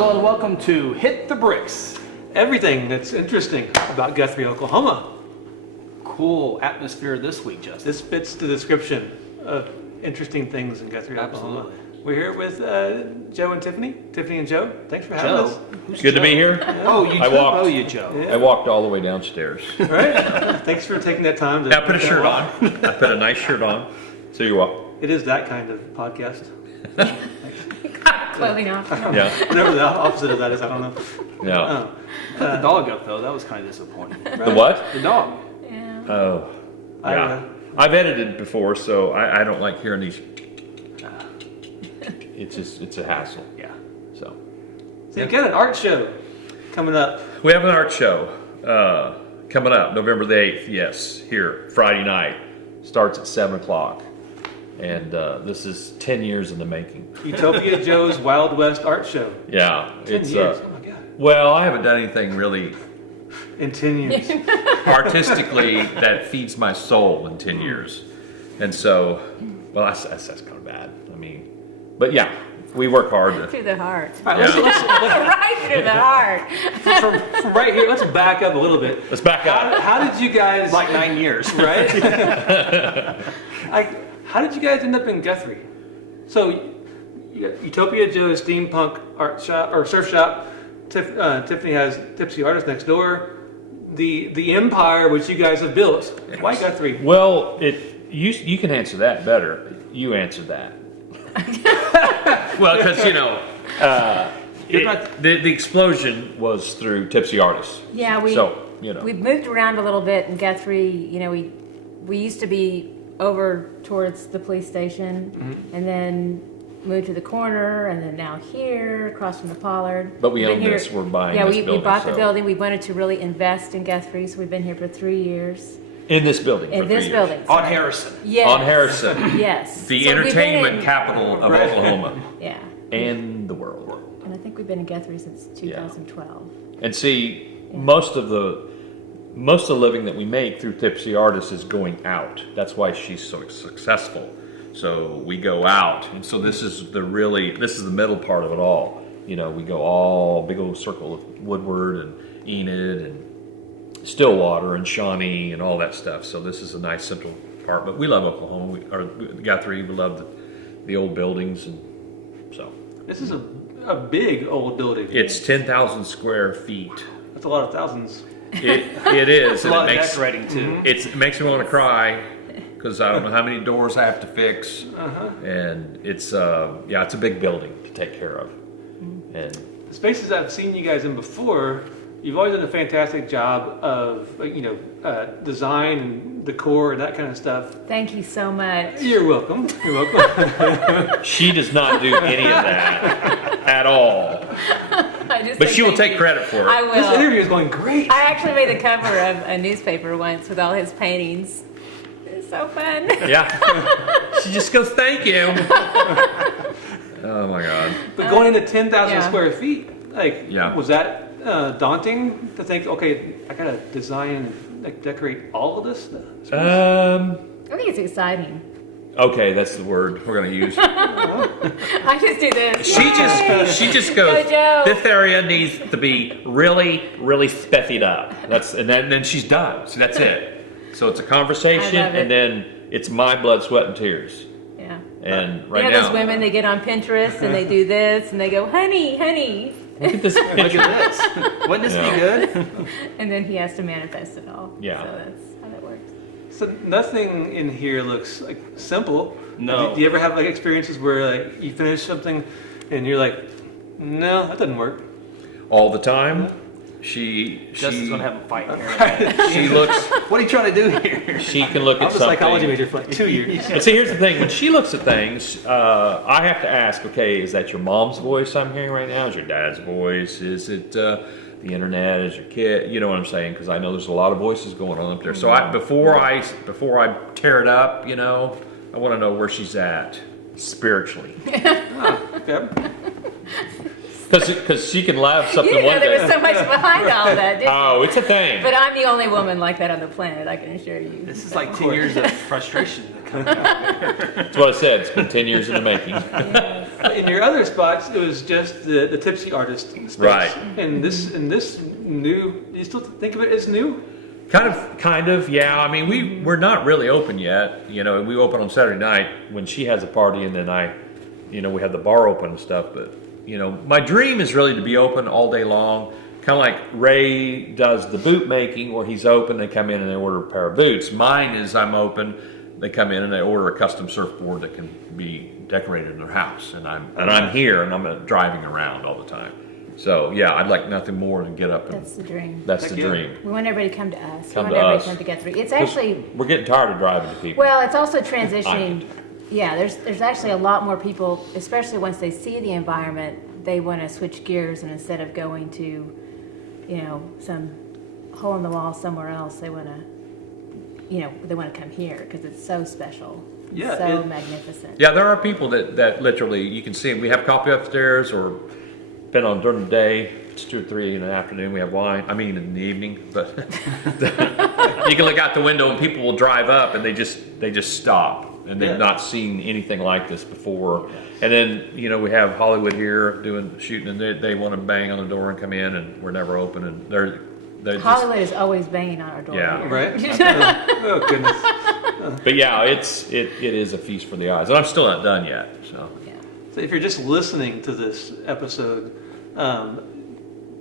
Hello and welcome to Hit the Bricks. Everything that's interesting about Guthrie, Oklahoma. Cool atmosphere this week, Justin. This fits the description of interesting things in Guthrie, Oklahoma. Absolutely. We're here with Joe and Tiffany. Tiffany and Joe, thanks for having us. Who's Good to Joe? be here. Oh, you I Joe. walked. Oh, you Joe. Yeah. I walked all the way downstairs. Right? Thanks for taking that time. To I put a shirt on. I put a nice shirt on. So you're welcome. It is that kind of podcast. Clothing off. Yeah. Whatever the opposite of that is, I don't know. Yeah. Put the dog up though. That was kind of disappointing. The what? The dog. Yeah. Oh. I, Yeah. I've edited before, so I don't like hearing these. It's a hassle. Yeah. So So you've got an art show coming up. we have an art show coming up November the 8th. Yes, here Friday night. Starts at 7 o'clock, and this is 10 years in the making. Utopia Joe's Wild West Art Show. Yeah, 10 it's years. Oh my God. well, I haven't done anything really In 10 years. artistically that feeds my soul in 10 years. And so, well, that's kind of bad. I mean, but yeah, we work hard to. Through the heart. All right, Right through the heart. from right here, let's back up a little bit. Let's back up. How did you guys Like 9 years. right? How did you guys end up in Guthrie? So, Utopia Joe's steampunk art shop or surf shop. Tiffany has Tipsy Artist next door. The empire which you guys have built. Why Guthrie? Well, you can answer that better. You answer that. Well, because the explosion was through Tipsy Artists. Yeah, we've moved around a little bit in Guthrie. You know, we used to be over towards the police station, and then moved to the corner, and then now here across from the Pollard. But we Been own here- this. We're buying Yeah, this we building. bought the so- building. We wanted to really invest in Guthrie, so we've been here for 3 years. in this building. In for this 3 years. building. On Harrison. Yes. On Harrison, Yes. the So we've been entertainment in- capital of Right. Oklahoma Yeah. and the world. And I think we've been in Guthrie since 2012. And see, most of the living that we make through Tipsy Artists is going out. That's why she's so successful. So we go out, and so this is the middle part of it all. You know, we go all big old circle of Woodward and Enid and Stillwater and Shawnee and all that stuff. So this is a nice central part. But we love Oklahoma. Guthrie. We love the old buildings, and so This is a big old building. it's 10,000 square feet. That's a lot of thousands. It is. It's a and lot it of makes, decorating too. it makes me want to cry because I don't know how many doors I have to fix, and it's it's a big building to take care of, and The spaces I've seen you guys in before, you've always done a fantastic job of design and decor and that kind of stuff. Thank you so much. You're welcome. You're welcome. she does not do any of that at all. But she will take credit for I it. will. This interview is going great. I actually made the cover of a newspaper once with all his paintings. It's so fun. Yeah, she just goes, "Thank you." Oh my God. But going into 10,000 Yeah. square feet, Yeah. was that daunting to think, okay, I gotta design and decorate all of this stuff? I think it's exciting. Okay, that's the word we're gonna use. I just do this. She just goes, Go, Joe. "This area needs to be really, really speffied up." And then she's done. So that's it. So it's a conversation, I love it. and then it's my blood, sweat, and tears. Yeah. And right You know now, those women, they get on Pinterest and they do this and they go, honey, honey. look at this Look picture. at this. Wouldn't this Yeah. be good? And then he has to manifest it all. Yeah. So that's how that works. So nothing in here looks like simple. No. Do you ever have like experiences where like you finish something and you're like, no, that doesn't work? All the time. She Justin's gonna have a fight here. she looks. What are you trying to do here? She can look I at was a psychology something. major for like 2 years. And see, here's the thing: when she looks at things, I have to ask, okay, is that your mom's voice I'm hearing right now? Is your dad's voice? Is it the internet? Is your kid? You know what I'm saying? Because I know there's a lot of voices going on up there. So before I tear it up, I want to know where she's at spiritually. Okay. Because she can laugh You something didn't know one there was day. so much behind all that, did you? Oh, it's a thing. But I'm the only woman like that on the planet, I can assure you. This is like 10 years of frustration that comes out. That's what I said. It's been 10 years in the making. In your other spots, it was just the Tipsy artist space. Right. And this new, do you still think of it as new? Kind of, yeah. I mean, we're not really open yet. You know, we open on Saturday night when she has a party, and then we have the bar open and stuff. But my dream is really to be open all day long. Kind of like Ray does the boot making, where he's open. They come in and they order a pair of boots. Mine is I'm open. They come in and they order a custom surfboard that can be decorated in their house, and I'm here and I'm driving around all the time. So yeah, I'd like nothing more than get up and. That's the dream. That's Heck the yeah. dream. We want everybody to come to us. Come we to want everybody us. to come to Guthrie. It's actually, We're getting tired of driving to people. well, it's also transitioning. Yeah, there's actually a lot more people, especially once they see the environment, they want to switch gears, and instead of going to, some hole in the wall somewhere else, they want to come here because it's so special. Yeah, So magnificent. Yeah, there are people that literally, you can see, we have coffee upstairs, or depending on during the day, it's 2 or 3 in the afternoon, we have wine. I mean, in the evening, but you can look out the window and people will drive up and they just stop. And they've not seen anything like this before. And then, we have Hollywood here shooting, and they want to bang on the door and come in, and we're never open. And they're just, Hollywood is always banging on our door. Yeah. here. Right? Oh, goodness. but yeah, it is a feast for the eyes. And I'm still not done yet, so. Yeah. So if you're just listening to this episode,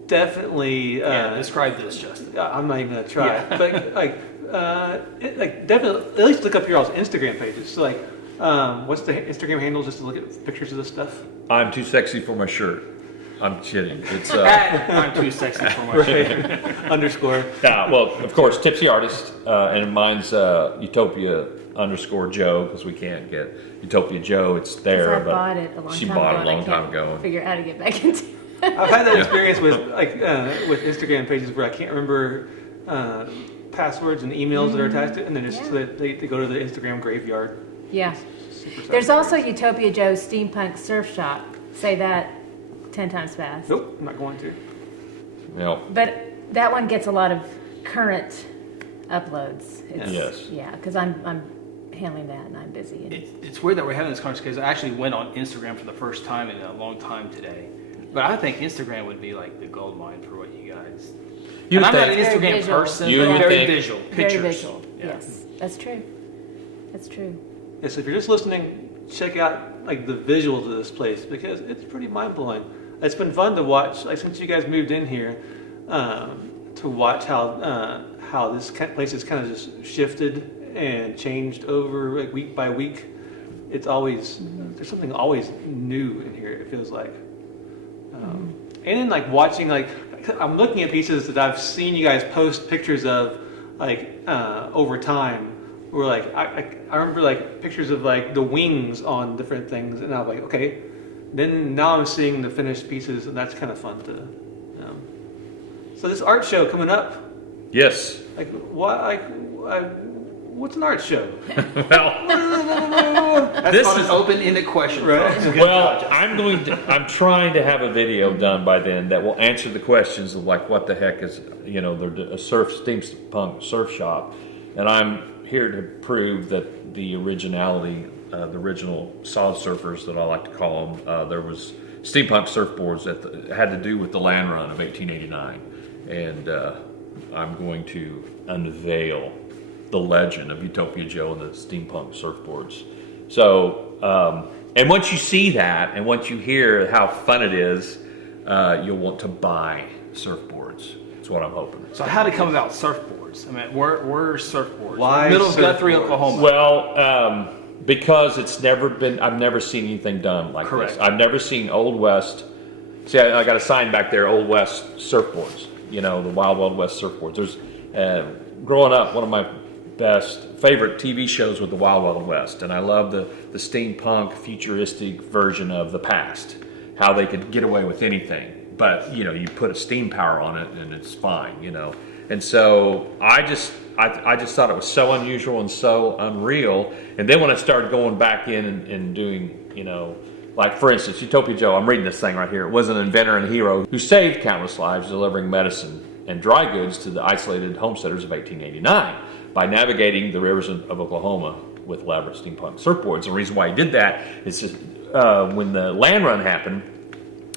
definitely. Describe this, Justin. I'm not even gonna try. But definitely at least look up your all's Instagram pages. So what's the Instagram handle just to look at pictures of this stuff? I'm too sexy for my shirt. I'm kidding. It's I'm too sexy for my shit. Underscore. well, of course, Tipsy Artist, and mine's Utopia _Joe, because we can't get Utopia Joe. It's there, I but bought it a long she time bought ago, it a long and I time can't ago. Figure out how to get back into. I've had that experience with with Instagram pages where I can't remember passwords and emails that are attached to it, and then Yeah. they go to the Instagram graveyard. Yeah. Super sad. There's also Utopia Joe's Steampunk Surf Shop. Say that 10 times fast. Nope, I'm not going to. But that one gets a lot of current uploads. Yes. Yeah, because I'm handling that and I'm busy. And It's weird that we're having this conversation because I actually went on Instagram for the first time in a long time today. But I think Instagram would be like the gold mine for what you guys. You And I'm not think- an Very Instagram visual. person, You but would very think- visual. very Pictures. visual. Yeah. Yes, that's true. That's true. Yeah, so if you're just listening, check out the visuals of this place because it's pretty mind blowing. It's been fun to watch, since you guys moved in here, to watch how this place has kind of just shifted and changed over week by week. It's always there's something always new in here. It feels like, and then watching I'm looking at pieces that I've seen you guys post pictures of over time. Where I remember pictures of the wings on different things, and I was like, okay. Then now I'm seeing the finished pieces, and that's kind of fun to. So this art show coming up, Yes. what's an art show? Well, That's This called is- an open-ended question, Right. folks. Good well, job, I'm trying to have a video done by then that will answer the questions of what the heck is, a steampunk surf shop, and I'm here to prove that the originality, the original solid surfers that I like to call them, there was steampunk surfboards that had to do with the land run of 1889, and I'm going to unveil the legend of Utopia Joe and the steampunk surfboards. So, and once you see that, and once you hear how fun it is, you'll want to buy surfboards. That's what I'm hoping. So how to come about surfboards? I mean, where are surfboards? Why Middle of Guthrie, surfboards? Oklahoma. Well, because I've never seen anything done like Correct. this. I've never seen Old West. See, I got a sign back there, Old West surfboards. The Wild Wild West surfboards. There's, growing up, one of my favorite TV shows was the Wild Wild West, and I love the steampunk, futuristic version of the past. How they could get away with anything, but you put a steam power on it, and it's fine. And so I just thought it was so unusual and so unreal. And then when I started going back in and doing Like, for instance, Utopia Joe, I'm reading this thing right here, was an inventor and hero who saved countless lives delivering medicine and dry goods to the isolated homesteaders of 1889 by navigating the rivers of Oklahoma with elaborate steampunk surfboards. The reason why he did that is just when the land run happened,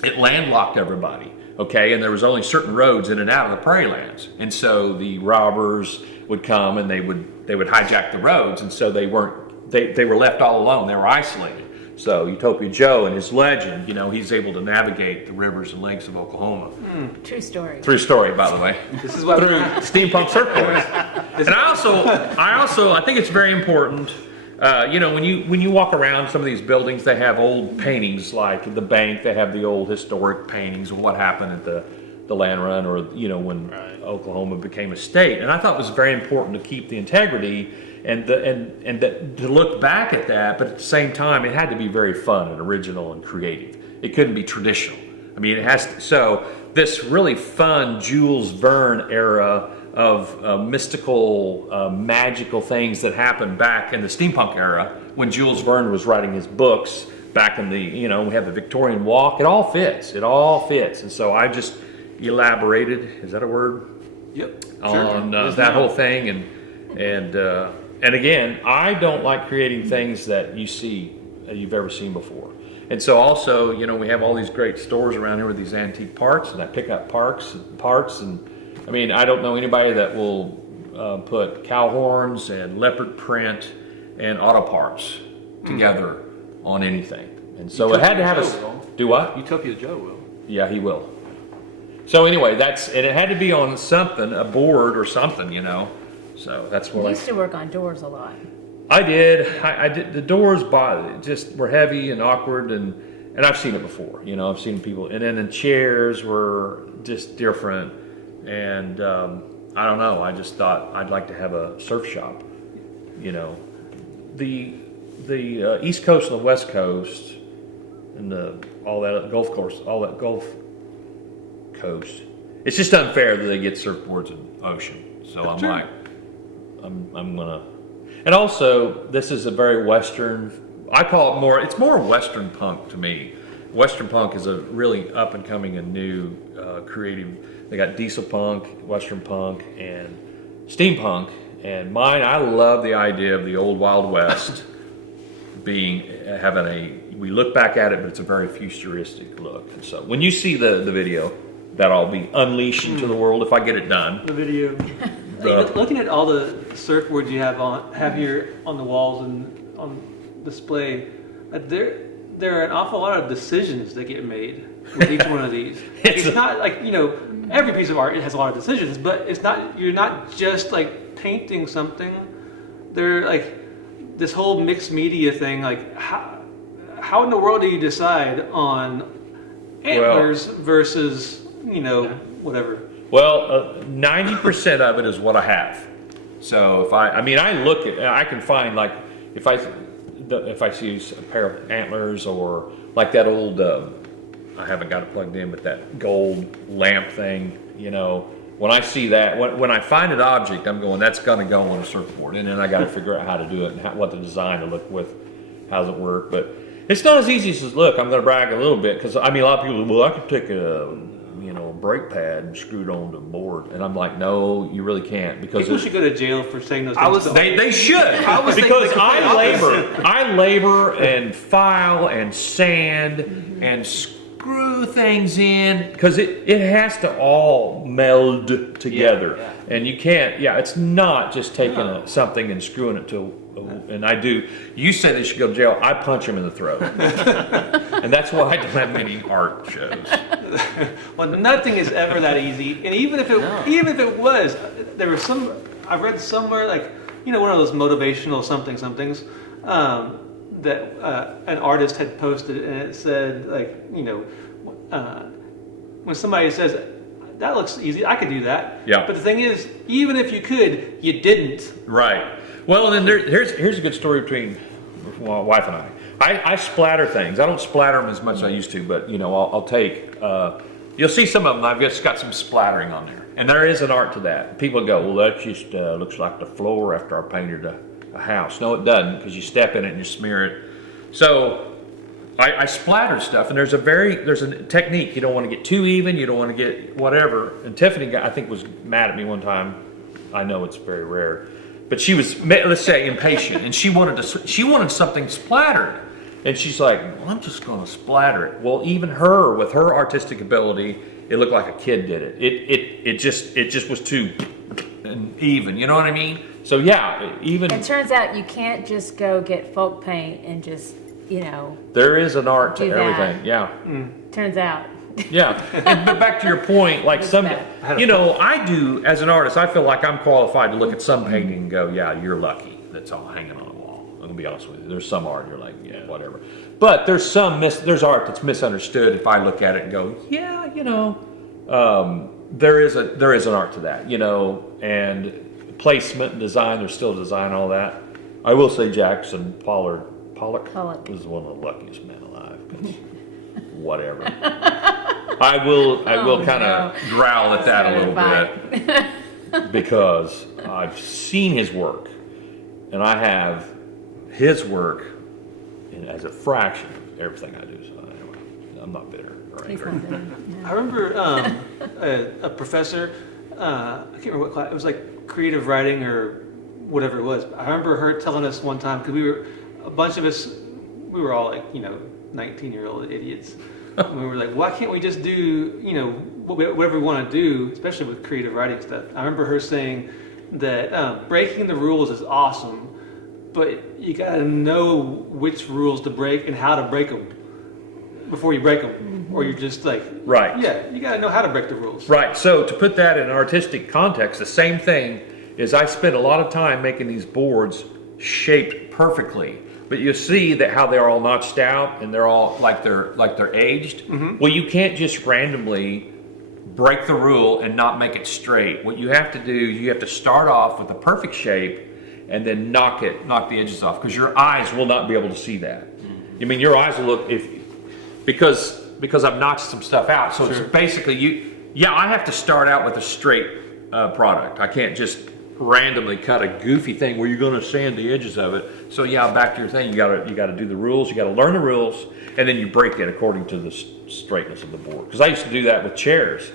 it landlocked everybody, okay? And there was only certain roads in and out of the prairie lands. And so the robbers would come and they would hijack the roads, and so they were left all alone. They were isolated. So Utopia Joe and his legend, he's able to navigate the rivers and lakes of Oklahoma. True story. True story, by the way. This is what Through steampunk surfboards. And I think it's very important. When you walk around some of these buildings, they have old paintings, like the bank. They have the old historic paintings of what happened at the land run, or when Oklahoma became a state. And I thought it was very important to keep the integrity and to look back at that, but at the same time, it had to be very fun and original and creative. It couldn't be traditional. I mean, it has to, so this really fun Jules Verne era of mystical, magical things that happened back in the steampunk era when Jules Verne was writing his books back in the, we have the Victorian walk. It all fits. And so I just elaborated, is that a word? Yep. On that whole thing. And again, I don't like creating things that you've ever seen before. And so also, we have all these great stores around here with these antique parts, and I pick up parts, and I mean, I don't know anybody that will put cow horns and leopard print and auto parts together on anything. And so it had to have do what? Utopia Joe will. Yeah, he will. So anyway, and it had to be on something, a board or something, So that's what I used to work on doors a lot. I did. I did. The doors just were heavy and awkward, and I've seen it before. I've seen people, and then the chairs were just different. And I don't know. I just thought I'd like to have a surf shop. The East Coast and the West Coast, and all that Gulf Coast. It's just unfair that they get surfboards in the ocean. So I'm like, I'm gonna. And also, this is a very Western. I call it it's more Western punk to me. Western punk is a really up and coming and new creative. They got diesel punk, Western punk, and steampunk. And mine, I love the idea of the old Wild West we look back at it, but it's a very futuristic look. And so when you see the video, that I'll be unleashing to the world if I get it done. The video. Looking at all the surfboards you have here on the walls and on display, there are an awful lot of decisions that get made with each one of these. It's not like, every piece of art has a lot of decisions, but you're not just like painting something. They're like this whole mixed media thing. Like how in the world do you decide on antlers versus whatever? Well, 90% of it is what I have. So if I can find, like, if I see a pair of antlers, or like that old, I haven't got it plugged in, but that gold lamp thing, when I see that, when I find an object, I'm going, that's going to go on a surfboard. And then I got to figure out how to do it and what the design to look with, how does it work. But it's not as easy as, look, I'm going to brag a little bit, because a lot of people, well, I could take a brake pad and screw it on the board, and I'm like, no, you really can't, because people should go to jail for saying those things. They should, because I labor and file and sand and screw things in, because it has to all meld together, and you can't. It's not just taking something and screwing it to. And I do. You say they should go to jail. I punch them in the throat, and that's why I don't have many art shows. Well, nothing is ever that easy, and even if it was, there was some. I read somewhere, like, one of those motivational somethings that an artist had posted, and it said, like, when somebody says, that looks easy, I could do that. Yeah. But the thing is, even if you could, you didn't. Right. Well, and then here's a good story between my wife and I. I splatter things. I don't splatter them as much as I used to, but I'll take. You'll see some of them. I've just got some splattering on there, and there is an art to that. People go, well, that just looks like the floor after I painted a house. No, it doesn't, because you step in it and you smear it. So I splattered stuff, and there's a technique. You don't want to get too even. You don't want to get whatever. And Tiffany, I think, was mad at me one time. I know it's very rare, but she was, let's say, impatient, and she wanted something splattered, and she's like, well, I'm just going to splatter it. Well, even her, with her artistic ability, it looked like a kid did it. It just was too even. You know what I mean? So yeah, even. It turns out you can't just go get folk paint and just, there is an art to do everything. that. Yeah. Turns out. Yeah, but back to your point, like I do as an artist, I feel like I'm qualified to look at some painting and go, yeah, you're lucky. That's all hanging on the wall. I'm gonna be honest with you. There's some art you're like, yeah, whatever. But there's there's art that's misunderstood. If I look at it and go, yeah, there is an art to that, and placement and design. There's still design, all that. I will say Jackson Pollock is one of the luckiest men alive. 'Cause whatever. I will kind of growl at that a little bit because I've seen his work, and I have his work as a fraction of everything I do. So anyway, I'm not bitter or angry. I remember a professor. I can't remember what class. It was like creative writing or whatever it was. I remember her telling us one time, because a bunch of us, we were all like 19-year-old idiots. We were like, why can't we just do, whatever we want to do, especially with creative writing stuff. I remember her saying that breaking the rules is awesome, but you got to know which rules to break and how to break them before you break them. Mm-hmm. Or you're just like, right. Yeah, you got to know how to break the rules. Right. So to put that in an artistic context, the same thing is I spent a lot of time making these boards shaped perfectly. But you see that how they're all notched out and they're all like they're aged. Mm-hmm. Well, you can't just randomly break the rule and not make it straight. What you have to do, you have to start off with a perfect shape and then knock the edges off, because your eyes will not be able to see that. Mm-hmm. I mean, your eyes will look because I've notched some stuff out. So It's basically I have to start out with a straight product. I can't just randomly cut a goofy thing where you're going to sand the edges of it. So back to your thing, you got to do the rules, you got to learn the rules, and then you break it according to the straightness of the board. Because I used to do that with chairs,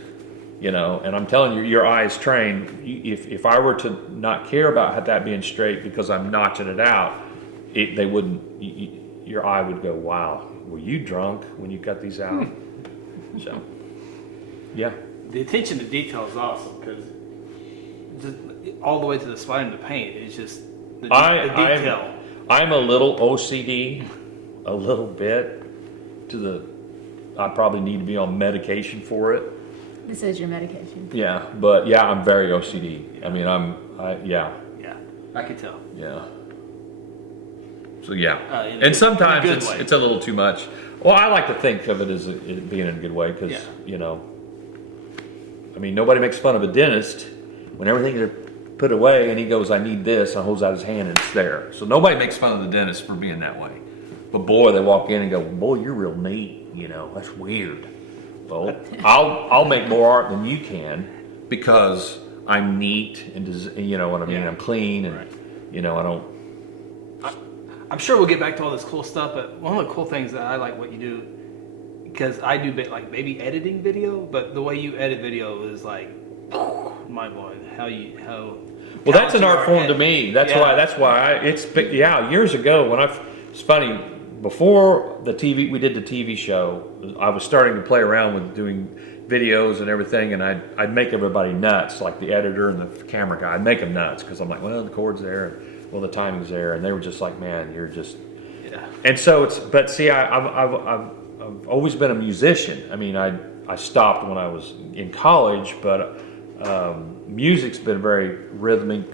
and I'm telling you, your eyes train. If I were to not care about that being straight because I'm notching it out, they wouldn't. Your eye would go, "Wow, were you drunk when you cut these out?" So, yeah. The attention to detail is awesome, because all the way to the spine of the paint, it's just the detail. I'm a little OCD, a little bit I probably need to be on medication for it. This is your medication. Yeah, but I'm very OCD. I mean, Yeah, I can tell. Yeah. So and sometimes it's a little too much. Well, I like to think of it as it being in a good way, because I mean, nobody makes fun of a dentist when everything is put away and he goes, I need this, and holds out his hand and it's there. So nobody makes fun of the dentist for being that way. But boy, they walk in and go, boy, you're real neat, that's weird. Well, I'll make more art than you can because I'm neat and you know what I mean. I'm clean and I don't. I'm sure we'll get back to all this cool stuff, but one of the cool things that I like what you do, because I do maybe editing video, but the way you edit video is like mind blowing. Well, that's an art form to me. That's why years ago it's funny, before the TV, we did the TV show, I was starting to play around with doing videos and everything, and I'd make everybody nuts, like the editor and the camera guy. I'd make them nuts, because I'm like, well, the cord's there, and well, the timing's there, and they were just like, man, you're just. Yeah. And so I've always been a musician. I mean, I stopped when I was in college, but music's been a very rhythmic,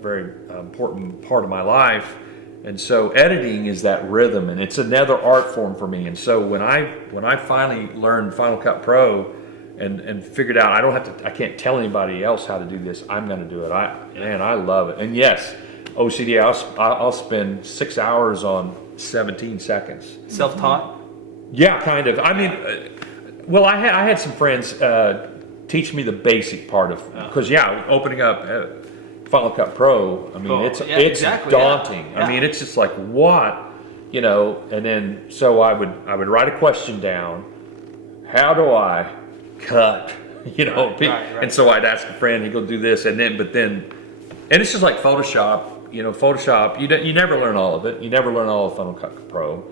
very important part of my life. And so editing is that rhythm, and it's another art form for me. And so when I finally learned Final Cut Pro and figured out I can't tell anybody else how to do this, I'm going to do it. I love it. And yes, OCD, I'll spend 6 hours on 17 seconds. Self-taught? Yeah, kind of. I mean, well, I had some friends teach me the basic part of, because opening up Final Cut Pro, I mean, it's exactly, daunting. Yeah. I mean, it's just like, what? you know, and then so I would write a question down. How do I cut? You know, Right. and so I'd ask a friend, he'd go do this, and then and it's just like Photoshop. You know, Photoshop. You never learn all of it. You never learn all of Final Cut Pro.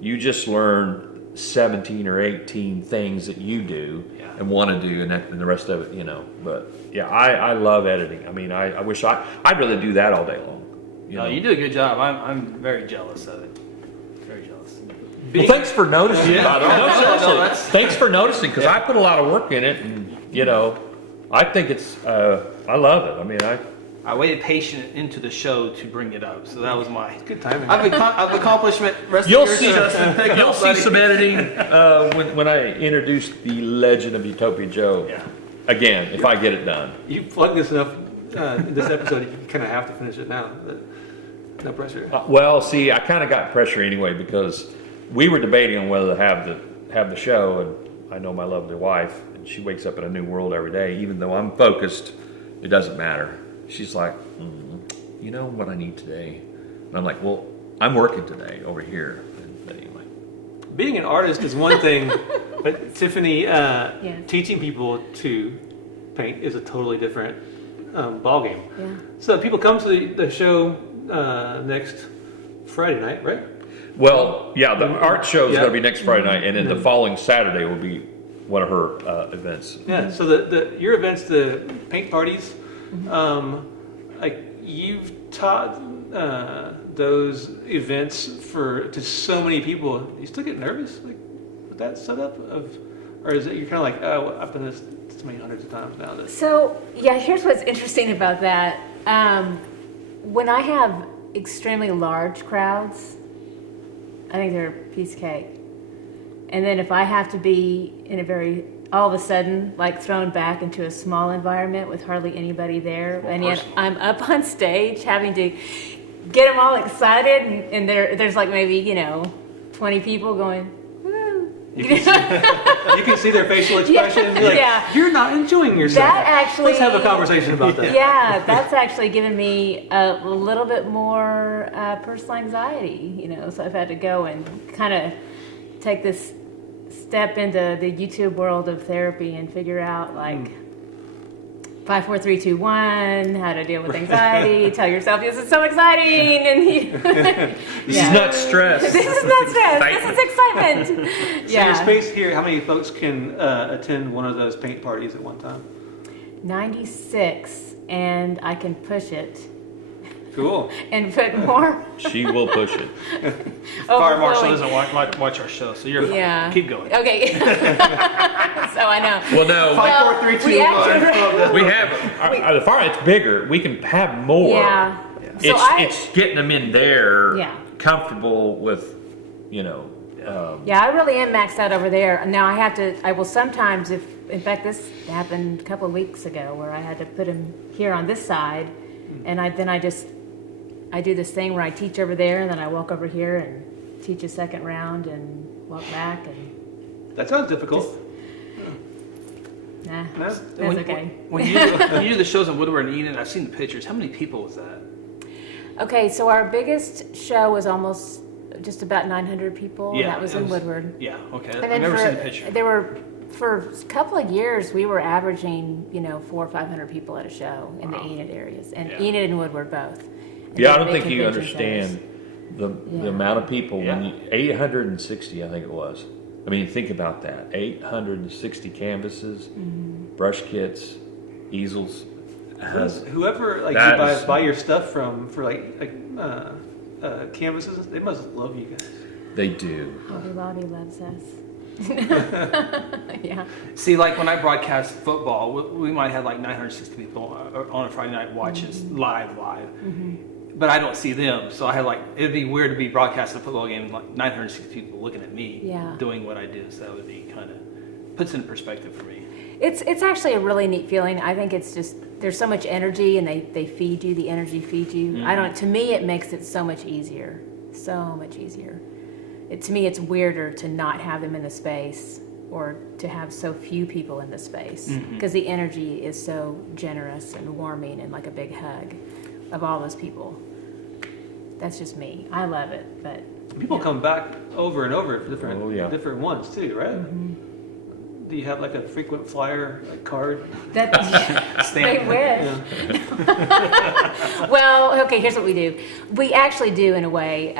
You just learn 17 or 18 things that you do and want to do, and the rest of it, you know. But yeah, I love editing. I mean, I wish I'd rather do that all day long. You know? You do a good job. I'm very jealous of it. Very jealous. Well, thanks for noticing. Yeah. By the way. No, seriously. No, Thanks for noticing, because I put a lot of work in it, and you know, I think it's. I love it. I mean, I waited patient into the show to bring it up, so that was my Good timing. I've accomplishment. Rest You'll of yours, see. Justin. Pick You'll up, see buddy. some editing when I introduce the legend of Utopia Joe. Yeah. Again, if I get it done. You plugged this enough in this episode, you kind of have to finish it now. No pressure. Well, see, I kind of got pressure anyway, because we were debating on whether to have the show, and I know my lovely wife, and she wakes up in a new world every day. Even though I'm focused, it doesn't matter. She's like, you know what I need today? And I'm like, well, I'm working today over here. But anyway. Being an artist is one thing, but Tiffany, teaching people to paint is a totally different ballgame. Yeah. So people come to the show next Friday night, right? Well, yeah, the art show is Yeah. going to be next Friday night, and then the following Saturday will be one of her events. Yeah. So your events, the paint parties, like you've taught those events to so many people. You still get nervous like with that setup or is it you're kind of like, oh, I've done this so many hundreds of times now. So, yeah, here's what's interesting about that. When I have extremely large crowds, I think they're a piece of cake. And then if I have to be in all of a sudden, like thrown back into a small environment with hardly anybody there, and yet I'm up on stage having to get them all excited, and there's like maybe, 20 people going, woo. You can see their facial expression. You're like, Yeah. You're not enjoying yourself. That actually, Let's have a conversation about that. Yeah, that's actually given me a little bit more personal anxiety, so I've had to go and kind of take this step into the YouTube world of therapy and figure out 5, 4, 3, 2, 1, how to deal with anxiety. Tell yourself this is so exciting, and This is not stress. This is not stress. This is excitement. So your space here, how many folks can attend one of those paint parties at one time? 96, and I can push it Cool. and put more. She will push it. Fire Marshal overflowing. doesn't watch our show, so you're fine. Yeah. Keep going. Okay. So I know. Well, no, 5, 4, 3, 2, we 1. actually- we have the far. It's bigger. We can have more. Yeah. So It's getting them in there, Yeah. comfortable with, Yeah, I really am maxed out over there. Now I will sometimes, in fact, this happened a couple of weeks ago where I had to put him here on this side, and I do this thing where I teach over there, and then I walk over here and teach a second round and walk back, and That sounds difficult. nah, No? that's When- okay. When you do the shows in Woodward and Eden, I've seen the pictures. How many people was that? Okay, so our biggest show was almost just about 900 people. Yeah, that was it in was- Woodward. Yeah, okay. And I've then never seen the picture. for a couple of years, we were averaging, 400 or 500 people at a show in the Enid areas, and Yeah. Enid and Woodward both. And Yeah, I they don't were think big you convention understand centers. the amount of people. Yeah. 860, I think it was. I mean, think about that. 860 canvases, brush kits, easels. Whoever you that buy your stuff from for canvases, they must love you guys. They do. Hobby Lobby loves us. Yeah. See, like when I broadcast football, we might have 960 people on a Friday night watch us live. But I don't see them, so I have it'd be weird to be broadcasting a football game and 960 people looking at me doing what I do. So that would be kind of puts it in perspective for me. It's actually a really neat feeling. I think it's just there's so much energy, and they feed you. The energy feeds you. To me, it makes it so much easier. So much easier. To me, it's weirder to not have them in the space or to have so few people in the space because the energy is so generous and warming and like a big hug of all those people. That's just me. I love it, but People come back over and over for different ones too, right? Do you have like a frequent flyer card? That they wish. Yeah. Well, okay. Here's what we do. We actually do in a way.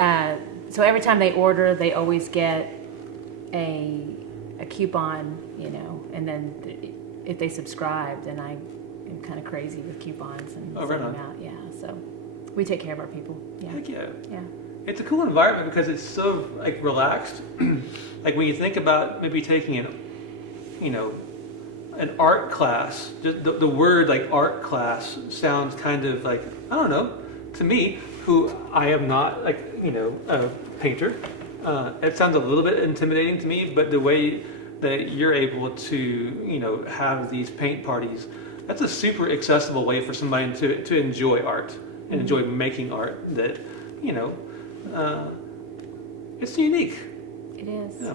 So every time they order, they always get a coupon, and then if they subscribe, then I am kind of crazy with coupons and send them out. Yeah. So we take care of our people. Yeah. Heck yeah. Yeah. It's a cool environment because it's so like relaxed. Like when you think about maybe taking an art class, just the word like art class sounds kind of like, I don't know, to me, who I am not like, a painter, it sounds a little bit intimidating to me, but the way that you're able to, have these paint parties, that's a super accessible way for somebody to enjoy art and enjoy making art that, it's unique. It is. Yeah.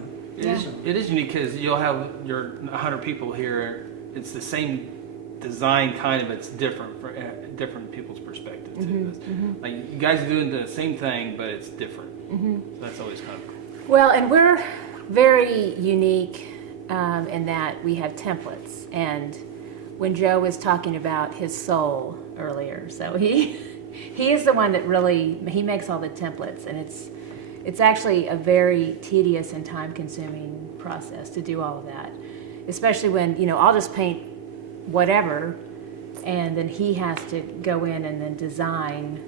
It is unique because you'll have your 100 people here. It's the same design, kind of. It's different for different people's perspective too. Like you guys are doing the same thing, but it's different. So that's always kind of cool. Well, and we're very unique in that we have templates. And when Joe was talking about his soul earlier, so he is the one that really he makes all the templates, and it's actually a very tedious and time-consuming process to do all of that, especially when, I'll just paint whatever, and then he has to go in and then design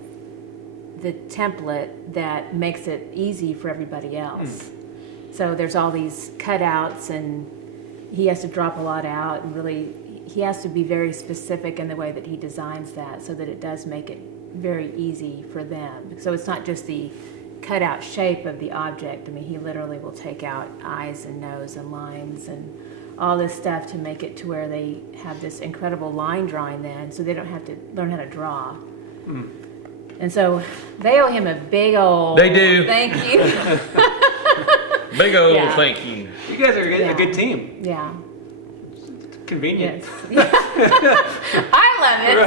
the template that makes it easy for everybody else. So there's all these cutouts, and he has to drop a lot out, and really he has to be very specific in the way that he designs that so that it does make it very easy for them. So it's not just the cut out shape of the object. I mean, he literally will take out eyes and nose and lines and all this stuff to make it to where they have this incredible line drawing then, so they don't have to learn how to draw. And so they owe him a big old They do. Thank you. Big old thank you. You guys are a good team. Yeah. Convenient. Yes. I love it.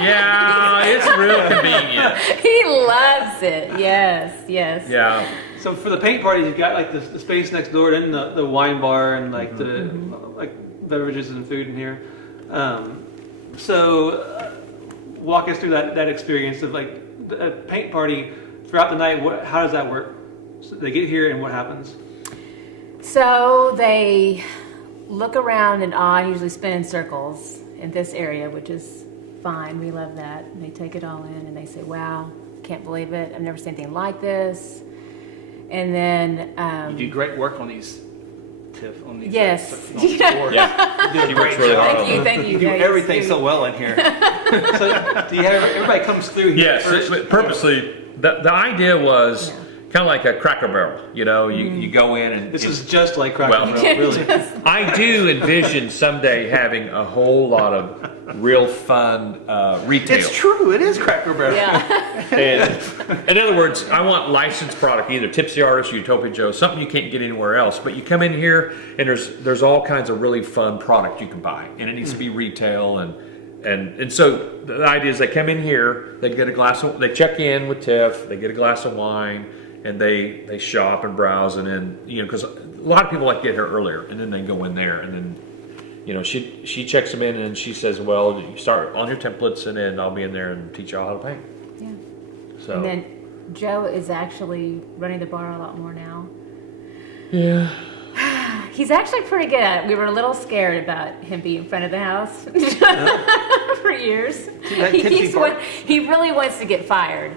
Yeah, it's real convenient. He loves it. Yes. Yeah. So for the paint parties, you've got like the space next door, and the wine bar, and like the like beverages and food in here. So walk us through that experience of like a paint party throughout the night. How does that work? So they get here, and what happens? So they look around in awe, usually spin in circles in this area, which is fine. We love that. And they take it all in and they say, wow, can't believe it. I've never seen anything like this. And then you do great work on these, Tiff. On these. Yes. On these boards. Yeah. You do a He great works really job. hard. Thank you. You do everything so well in here. So do you have everybody comes through here? Yes, first? purposely. The idea was kind of like a Cracker Barrel. You go in and This is just like Cracker Barrel, really. I do envision someday having a whole lot of real fun retail. It's true. It is Cracker Barrel. Yeah. And in other words, I want licensed product, either Tipsy Artist or Utopia Joe, something you can't get anywhere else. But you come in here and there's all kinds of really fun product you can buy, and it needs to be retail and so the idea is they come in here, they get they check in with Tiff, they get a glass of wine, and they shop and browse, and then because a lot of people like to get here earlier, and then they go in there, and then she checks them in, and she says, well, you start on your templates, and then I'll be in there and teach y'all how to paint. Yeah. So And then Joe is actually running the bar a lot more now. yeah. He's actually pretty good at it. We were a little scared about him being in front of the house for years. He really wants to get fired.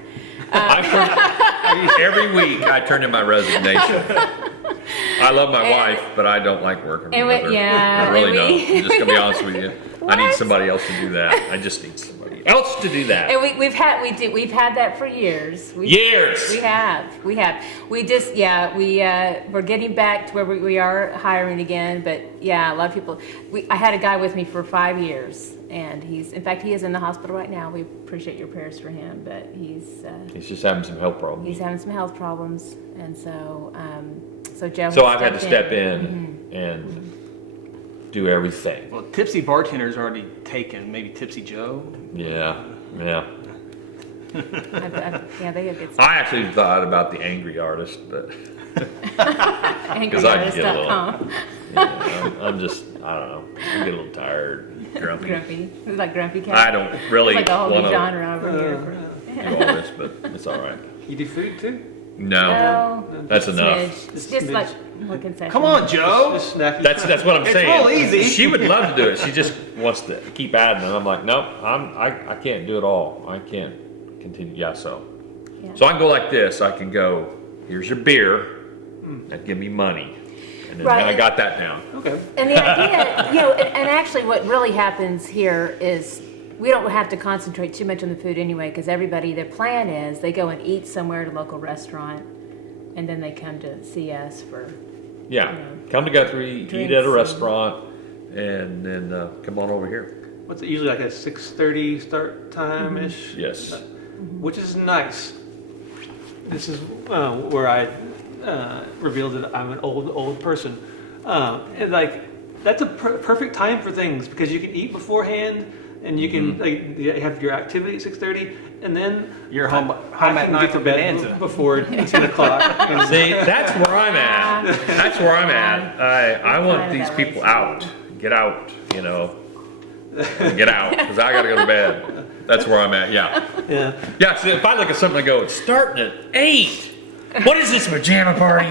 Every week I turn in my resignation. I love my wife, but I don't like working with her. Yeah, I really don't. I'm just gonna be honest with you. I need somebody else to do that. I just need somebody else to do that. And we've had that for years. Years. We have. We just we're getting back to where we are hiring again. But yeah, a lot of people. I had a guy with me for 5 years, and he is in the hospital right now. We appreciate your prayers for him, but he's just having some health problems. He's having some health problems, and so Joe. So I've had to step in and do everything. Well, Tipsy bartender's already taken. Maybe Tipsy Joe. Yeah. Yeah, they have good stuff. I actually thought about the angry artist, but because I get a little, I'm just, I don't know, I get a little tired, grumpy. Grumpy. It's like Grumpy Cat. I don't really It's like a whole want new to genre over here. do all this, but it's all right. You do food too? No, that's enough. Smidge. It's just Smidge. like what concession. Come on, Joe. Just snacky. That's what I'm It's saying. real easy. She would love to do it. She just wants to keep adding, and I'm like, nope, I can't do it all. I can't continue. Yeah, so I can go like this. I can go. Here's your beer, and give me money, and then Right. I got that down. Okay. And the idea, and actually what really happens here is we don't have to concentrate too much on the food anyway, because everybody, their plan is they go and eat somewhere at a local restaurant, and then they come to see us for, Yeah, come to Guthrie, eat Drinks at a and- restaurant, and then come on over here. What's it usually like a 6:30 start time ish? Yes. Which is nice. This is where I revealed that I'm an old person, and like that's a perfect time for things because you can eat beforehand and you can like you have your activity at 6:30, and then You're home I at can night get to for bed Bonanza. before 10 o'clock. And See, that's where I'm at. That's where I'm at. I want these people out. Get out, Get out, because I got to go to bed. That's where I'm at, yeah. yeah. Yeah, see, if I look at something and go, it's starting at 8. What is this, pajama party?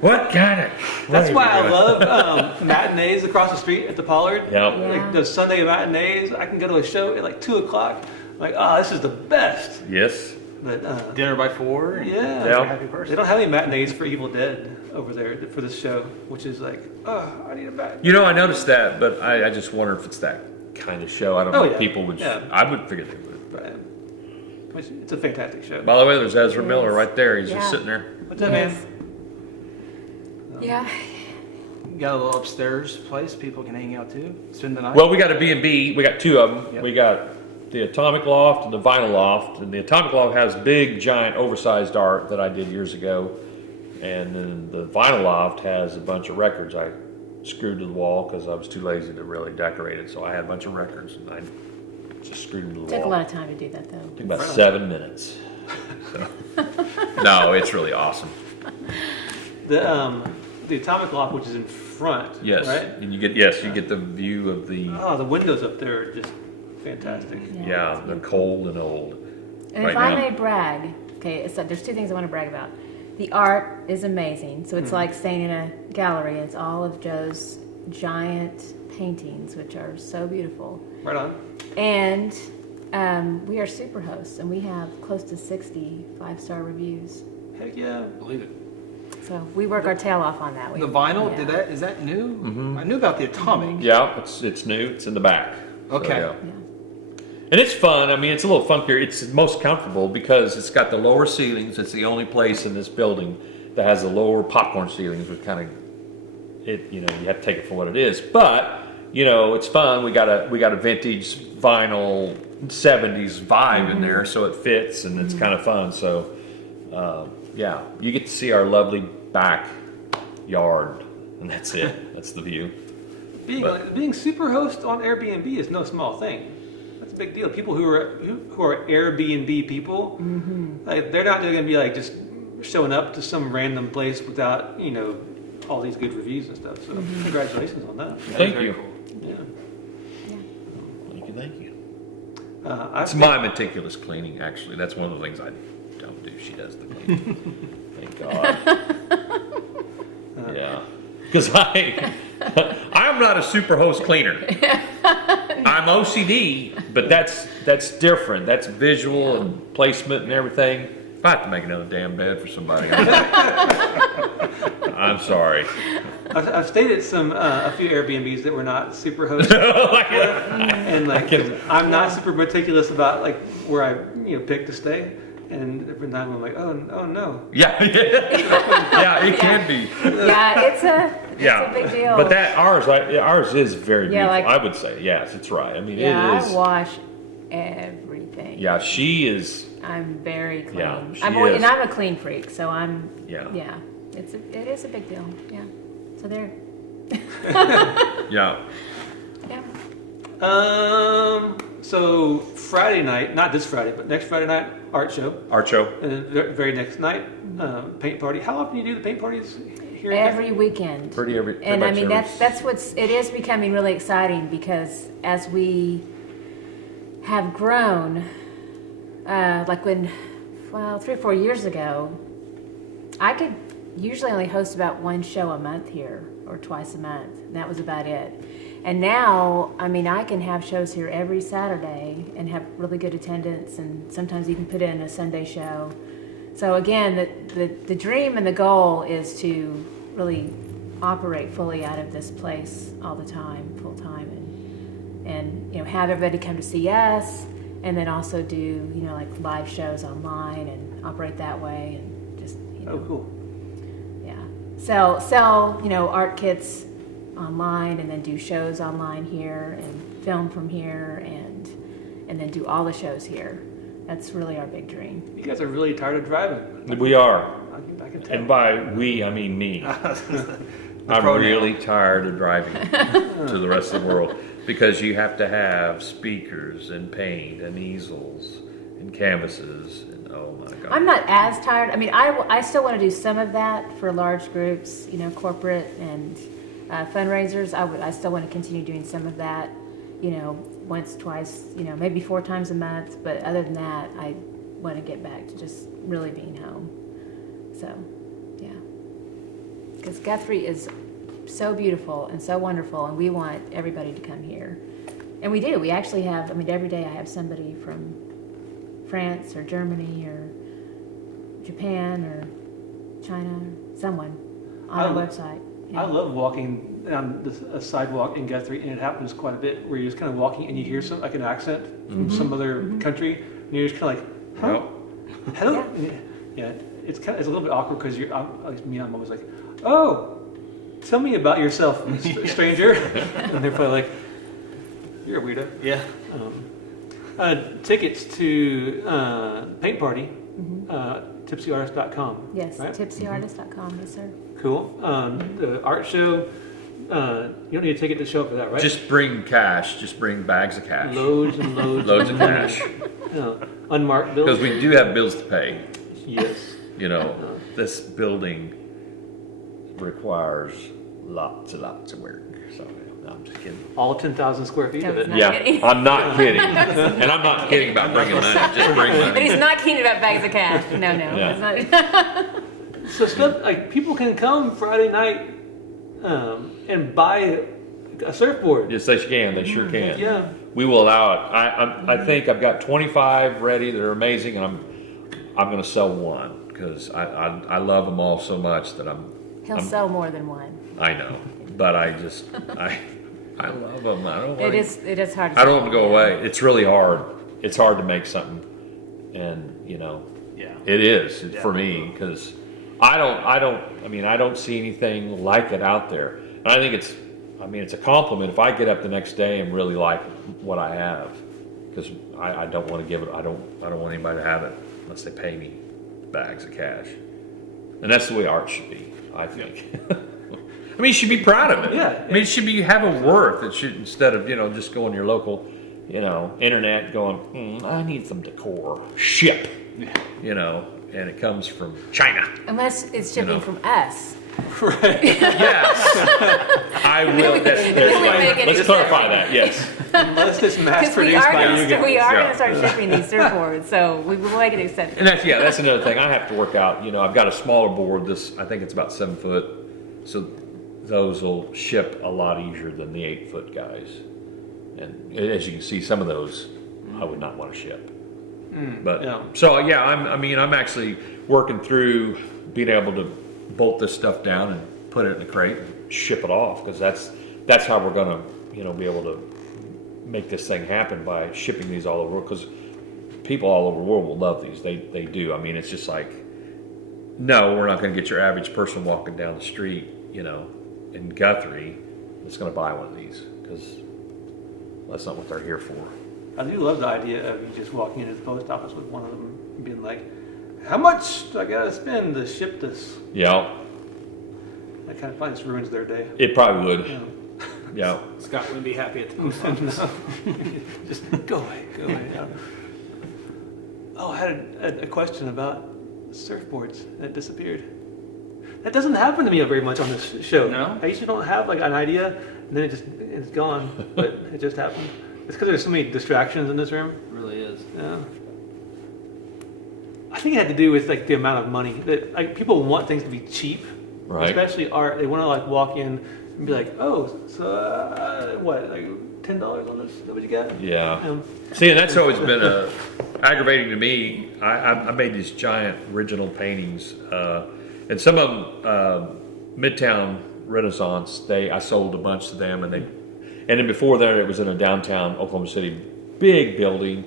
What kind of... That's why I love matinees across the street at the Pollard. Yep. Like those Sunday matinees, I can go to a show at like 2 o'clock. Like, oh, this is the best. Yes. But Dinner by 4. yeah, Yeah. Happy person. they don't have any matinees for Evil Dead over there for this show, which is like, oh, I need a matinee. I noticed that, but I just wonder if it's that kind of show. I don't know if people would... Yeah. I would figure they would. But. It's a fantastic show. By the way, there's Ezra It Miller is. right there. He's Yeah. just sitting there. What's up, Yes. man? Yeah. Got a little upstairs place people can hang out too. Spend the night. Well, we got a B&B. We got 2 of them. Yep. We got the Atomic Loft and the Vinyl Loft. And the Atomic Loft has big, giant, oversized art that I did years ago. And then the Vinyl Loft has a bunch of records I screwed to the wall because I was too lazy to really decorate it. So I had a bunch of records and I just screwed them to the Took a wall. lot of time to do that though. Took about 7 minutes. So. No, it's really awesome. The Atomic Loft, which is in front, Yes, right? and you get the view of the Oh, the windows up there are just fantastic. yeah, the cold and old. And right if I now. may brag, okay, there's 2 things I want to brag about. The art is amazing. So it's like staying in a gallery. It's all of Joe's giant paintings, which are so beautiful. Right on. And we are super hosts, and we have close to 60 5-star reviews. Heck yeah. Believe it. So we work our tail off on that. The vinyl, yeah. is that new? I knew about the Atomic. Yeah, it's new. It's in the back. So, Okay. yeah. Yeah. And it's fun. I mean, it's a little funkier. It's most comfortable because it's got the lower ceilings. It's the only place in this building that has the lower popcorn ceilings, which kind of you have to take it for what it is. But it's fun. We got a vintage vinyl 70s vibe in there, so it fits and it's kind of fun. So yeah, you get to see our lovely backyard, and that's it. That's the view. Being super host on Airbnb is no small thing. That's a big deal. People who are Airbnb people, like they're not going to be like just showing up to some random place without all these good reviews and stuff. So congratulations on that. Thank you. Yeah. Thank you. I've It's my meticulous cleaning, actually. That's one of the things I don't do. She does the cleaning. Thank God. Yeah. Because I'm not a super host cleaner. I'm OCD, but that's different. That's visual and placement and everything. If I have to make another damn bed for somebody, I'm sorry. I've stayed at a few Airbnbs that were not super host, and I'm not super meticulous about like where I pick to stay. And every time I'm like, oh no. Yeah, yeah, it can be. Yeah, it's a big deal. But ours is very Yeah, beautiful. like- I would say, yes, it's right. I mean, yeah, it is. I wash everything. Yeah, she is. I'm very clean. Yeah, she I'm is. and I'm a clean freak, so I'm. Yeah. Yeah, it is a big deal. Yeah. So there. Yeah. Yeah. So Friday night, not this Friday, but next Friday night, art show. Art show. And then the very next night, paint party. How often do you do the paint parties here? Every weekend. And I mean, that's it is becoming really exciting because as we have grown, like 3 or 4 years ago, I could usually only host about one show a month here or twice a month. And that was about it. And now, I mean, I can have shows here every Saturday and have really good attendance, and sometimes even put in a Sunday show. So again, the dream and the goal is to really operate fully out of this place all the time, full time, and have everybody come to see us, and then also do like live shows online and operate that way, and just Oh, cool. Yeah, sell art kits online, and then do shows online here, and film from here, and then do all the shows here. That's really our big dream. You guys are really tired of driving. We are. I can tell. And by we, I mean me. I'm really tired of driving to the rest of the world because you have to have speakers and paint and easels and canvases. And oh my God. I'm not as tired. I mean, I still want to do some of that for large groups, corporate and fundraisers. I still want to continue doing some of that, once, twice, maybe 4 times a month. But other than that, I want to get back to just really being home. So, yeah. Because Guthrie is so beautiful and so wonderful, and we want everybody to come here. And we do. We actually have, every day I have somebody from France or Germany or Japan or China, or someone on our website. I love walking down a sidewalk in Guthrie, and it happens quite a bit where you're just kind of walking and you hear like an accent from some other country, and you're just kind of like, huh? Hello? Yeah, it's a little bit awkward because at least me, I'm always like, oh, tell me about yourself, stranger. And they're probably like, you're a weirdo. Yeah. Tickets to paint party, tipsyartist.com. Yes, right? tipsyartist.com, yes sir. Cool. The art show, you don't need a ticket to show up for that, right? Just bring cash. Just bring bags of cash. Loads and loads. Loads of cash. Unmarked bills. Because we do have bills to pay. Yes. This building requires lots and lots of work. So, no, I'm just kidding. All 10,000 square feet of it. Not Yeah, kidding. I'm not kidding. And I'm not kidding about bringing money. Just bring But money. he's not kidding about bags of cash. No. Yeah. It's not. So stuff like people can come Friday night and buy a surfboard. Yes, they can. They sure can. Yeah. We will allow it. I think I've got 25 ready that are amazing, and I'm going to sell one because I love them all so much that He'll sell more than one. I know, but I love them. I don't want It is hard to I don't want to go away. It's really hard. It's hard to make something, and Yeah. it is for me because I don't see anything like it out there, and I think it's a compliment if I get up the next day and really like what I have, because I don't want to give it. I don't want anybody to have it unless they pay me bags of cash, and that's the way art should be. I think. You should be proud of it. Yeah. It should have a worth. It should, instead of just going to your local, internet going, I need some decor. Ship. And it comes from China. Unless it's shipping from us. Right. Yes. I will. Let's clarify that. Yes. Unless it's mass Because we produced are by you going guys. to start shipping these surfboards, so we will make an exception. And that's another thing I have to work out. I've got a smaller board. I think it's about 7 foot, so those will ship a lot easier than the 8 foot guys. And as you can see, some of those I would not want to ship. But I'm actually working through being able to bolt this stuff down and put it in a crate and ship it off, because that's how we're going to be able to make this thing happen, by shipping these all over, because people all over the world will love these. They do. It's just like, no, we're not going to get your average person walking down the street in Guthrie that's going to buy one of these, because that's not what they're here for. I do love the idea of you just walking into the post office with one of them and being like, how much do I got to spend to ship this? Yeah. That kind of probably just ruins their day. It probably would. Yeah. Scott wouldn't be happy at the post office. Just go away. Yeah. Oh, I had a question about surfboards that disappeared. That doesn't happen to me very much on this show. No? I usually don't have like an idea, and then it's gone. But it just happened. It's because there's so many distractions in this room. It really is. Yeah. I think it had to do with like the amount of money that like people want things to be cheap, Right. especially art. They want to like walk in and be like, oh, so what, like $10 on this? Is that what you got? Yeah. See, and that's always been aggravating to me. I made these giant original paintings, and some of them, Midtown Renaissance. I sold a bunch to them, and then before that, it was in a downtown Oklahoma City big building,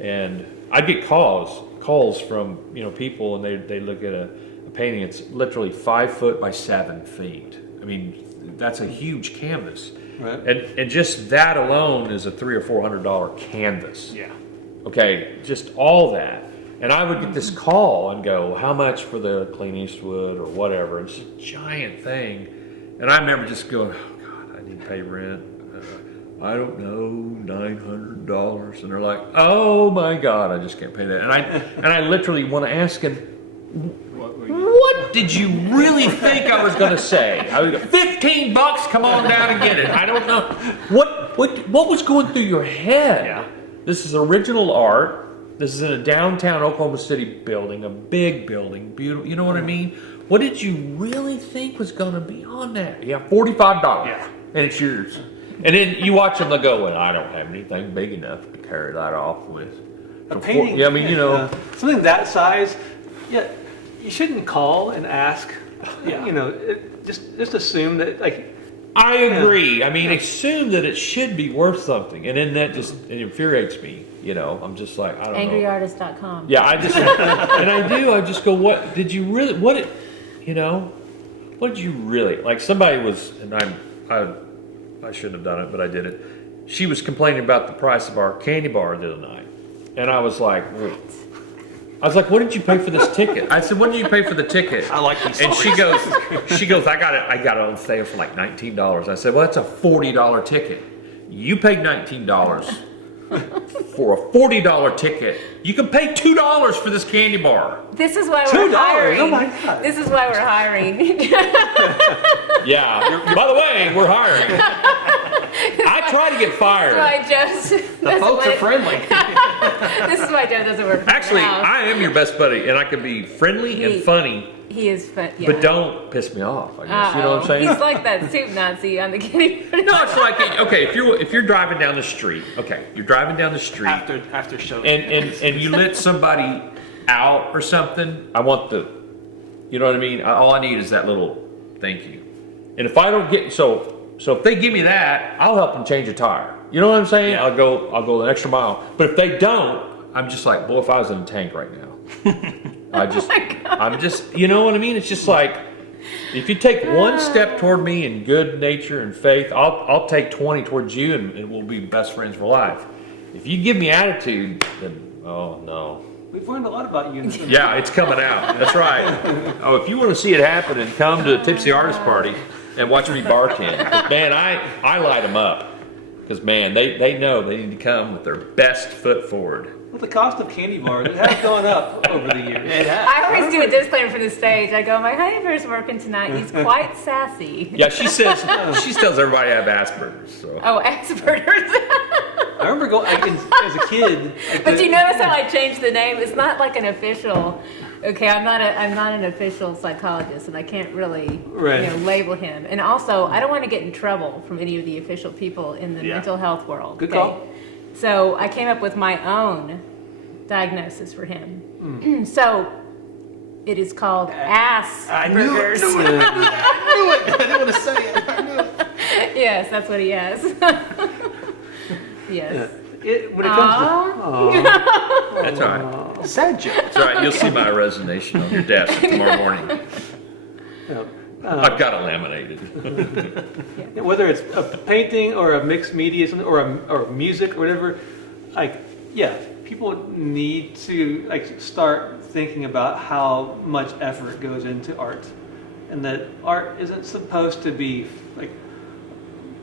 and I'd get calls from people, and they look at a painting. It's literally 5 foot by 7 feet. I mean, that's a huge canvas. Right. And just that alone is a $300 or $400 canvas. Yeah. Okay, just all that. And I would get this call and go, how much for the Clint Eastwood or whatever? It's a giant thing. And I remember just going, oh God, I need to pay rent. I don't know, $900. And they're like, oh my God, I just can't pay that. And I literally want to ask him, what did you really think I was going to say? I would go, $15, come on down and get it. I don't know. What was going through your head? Yeah. This is original art. This is in a downtown Oklahoma City building, a big building, beautiful. You know what I mean? What did you really think was going to be on that? Yeah, $45. Yeah. And it's yours. And then you watch them, they go, well, I don't have anything big enough to carry that off with. A painting. Yeah, I mean, something that size. Yeah, you shouldn't call and ask. Yeah. Just assume that like. I agree. I mean, assume that it should be worth something, and then that just it infuriates me. I'm just like, I don't know. Angryartist.com. Yeah, I just and I do. I just go, what did you really? What did you really like? Somebody was, and I shouldn't have done it, but I did it. She was complaining about the price of our candy bar the other night, and I was like, what did you pay for this ticket? I said, what did you pay for the ticket? I like these And stories. she goes, I got it on sale for like $19. I said, well, that's a $40 ticket. You paid $19 for a $40 ticket. You can pay $2 for this candy bar. This is why we're $2? hiring. Oh my God. This is why we're hiring. Yeah. By the way, we're hiring. I try to get fired. That's why Joe. The folks are friendly. This is why Joe doesn't work. Actually, I am your best buddy, and I can be friendly and funny. He is fun. Yeah. But don't piss me off, I guess. You know what I'm saying? He's like that soup Nazi on the kitty. No, it's like, okay, if you're driving down the street, after show. and you let somebody out or something, I want you know what I mean? All I need is that little thank you. And if I don't get, so if they give me that, I'll help them change a tire. You know what I'm saying? Yeah. I'll go the extra mile. But if they don't, I'm just like, boy, if I was in a tank right now. I'm just, you know what I mean? It's just like, if you take one step toward me in good nature and faith, I'll take 20 towards you, and we'll be best friends for life. If you give me attitude, then, oh no. We've learned a lot about you. Yeah, it's coming out. That's right. Oh, if you want to see it happen, and come to the Tipsy Artist Party and watch me bartend. Man, I light them up. Because, man, they know they need to come with their best foot forward. With the cost of candy bars, it has gone up over the years. It has. I always do a disclaimer for the stage. I go, my honey bear's working tonight. He's quite sassy. Yeah, she tells everybody I have Asperger's. So. Oh, Asperger's. I remember going as a kid. But you notice how I changed the name? It's not like an official. Okay, I'm not an official psychologist, and I can't really label him. And also, I don't want to get in trouble from any of the official people in the mental health world. Good call. So I came up with my own diagnosis for him. So it is called Asperger's. I knew it. I didn't want to say it. I knew it. Yes, that's what he has. Yes. When it comes to That's all right. Sad joke. That's all right. You'll see my resignation on your desk tomorrow morning. I've got it laminated. whether it's a painting or a mixed media or music or whatever, people need to start thinking about how much effort goes into art, and that art isn't supposed to be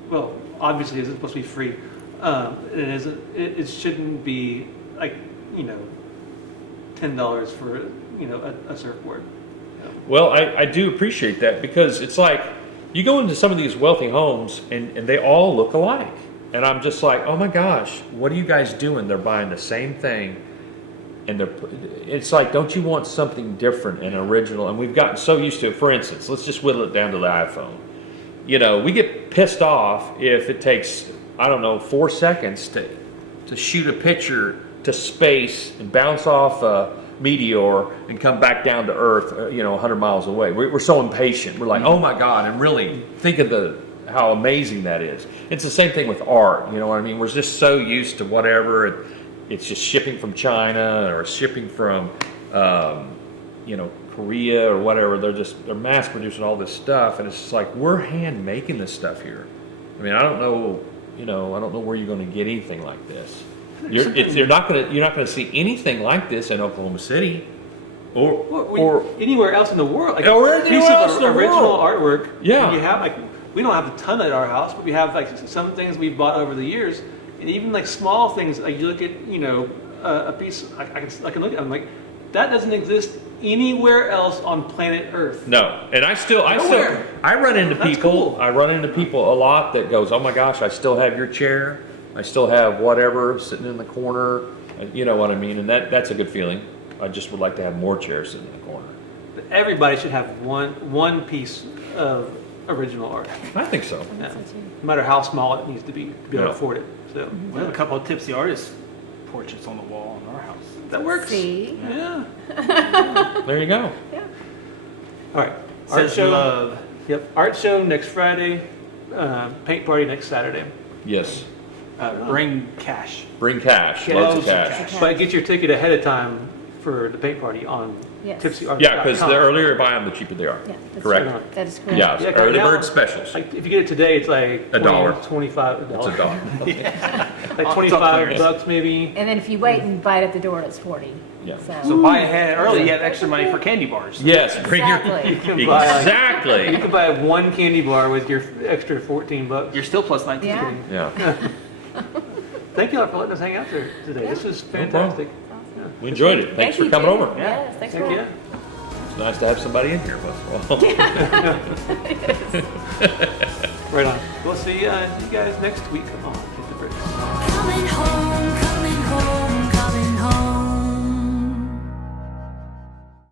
well, obviously it's supposed to be free. It shouldn't be like, $10 for, a surfboard. Well, I do appreciate that, because it's like you go into some of these wealthy homes and they all look alike. And I'm just like, oh my gosh, what are you guys doing? They're buying the same thing. And it's like, don't you want something different and original? And we've gotten so used to it. For instance, let's just whittle it down to the iPhone. We get pissed off if it takes, 4 seconds to shoot a picture to space and bounce off a meteor and come back down to Earth, 100 miles away. We're so impatient. We're like, oh my God, and really think of how amazing that is. It's the same thing with art. You know what I mean? We're just so used to whatever. It's just shipping from China or shipping from, Korea or whatever. They're mass producing all this stuff, and it's just like, we're hand making this stuff here. I mean, I don't know where you're going to get anything like this. You're not going to see anything like this in Oklahoma City, or anywhere else in the world. Like or a piece of original artwork. Yeah, you have we don't have a ton at our house, but we have some things we've bought over the years, and even small things. Like you look at a piece. I can look at. I'm like, that doesn't exist anywhere else on planet Earth. No, and I run into people. Cool. I run into people a lot that goes, oh my gosh, I still have your chair. I still have whatever sitting in the corner. You know what I mean? And that's a good feeling. I just would like to have more chairs sitting in the corner. But everybody should have one piece of original art. I think so. Yeah. No matter how small it needs to be able to afford it. So we have a couple of Tipsy artist portraits on the wall in our house. That works. See? Yeah. There you go. Yeah. All right. Says show. Love. Yep. Art show next Friday. Paint party next Saturday. Yes. Bring cash. Bring cash. Loads of cash. But get your ticket ahead of time for the paint party on Tipsy Art. Yeah, because the earlier you buy them, the cheaper they are. Yeah, correct. That is correct. Yeah, early bird specials. Like if you get it today, it's like $1. 25. It's $1. Yeah. Like $25 maybe. And then if you wait and buy it at the door, it's 40. Yeah. So buy ahead early. You have extra money for candy bars. Yes, bring exactly. Exactly. You can buy one candy bar with your extra $14. You're still plus 19. Yeah. Thank you all for letting us hang out there today. Yeah. This was fantastic. Awesome. We enjoyed it. Thanks for coming over. Yeah. Yes, thanks for coming. It's nice to have somebody in here, most of all. Right on. We'll see you guys next week on Hit the Bricks. Coming home.